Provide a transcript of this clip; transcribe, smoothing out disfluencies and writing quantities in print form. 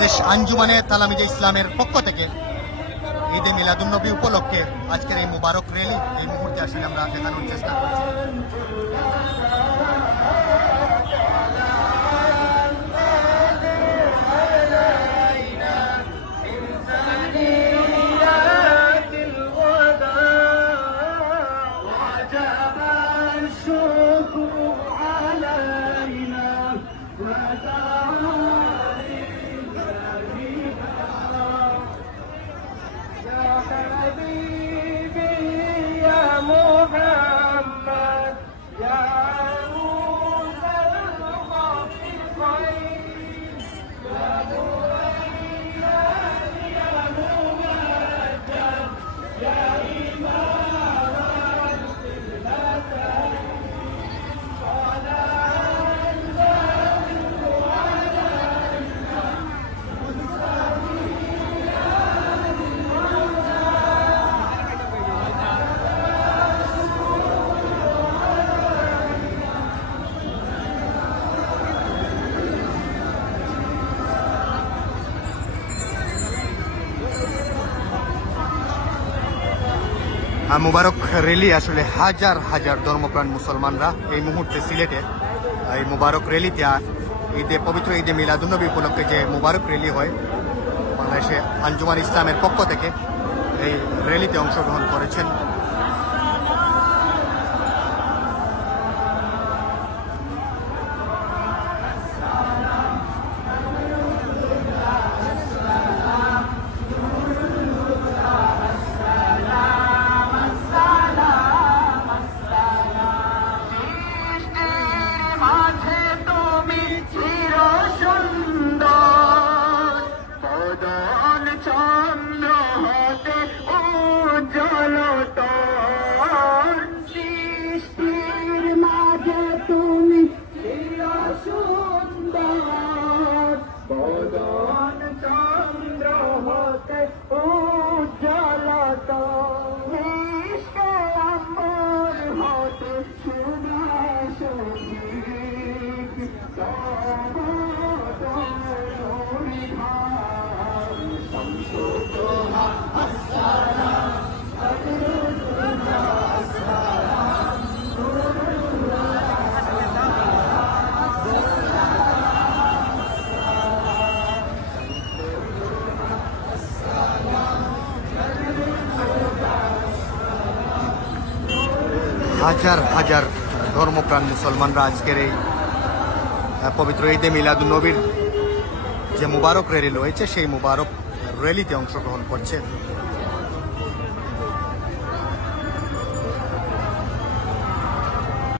বাংলাদেশ আঞ্জুমানে তালামিজে ইসলামের পক্ষ থেকে ঈদে মিলাদুন্নবী উপলক্ষে আজকের এই মুবারক র্যালি এই মুহূর্তে আসলে আমরা দেখানোর চেষ্টা করছি। মুবারক র্যালি আসলে হাজার হাজার ধর্মপ্রাণ মুসলমানরা এই মুহূর্তে সিলেটে এই মুবারক র্যালিতে পবিত্র ঈদে মিলাদুন্নবী উপলক্ষে যে মুবারক র্যালি হয় বাংলাদেশে আঞ্জুমান ইসলামের পক্ষ থেকে এই র্যালিতে অংশগ্রহণ করেছেন। হাজার হাজার ধর্মপ্রাণ মুসলমানরা আজকের এই পবিত্র ঈদে মিলাদুন্নবীর যে মুবারক র্যালি রয়েছে সেই মুবারক র্যালিতে অংশগ্রহণ করছে।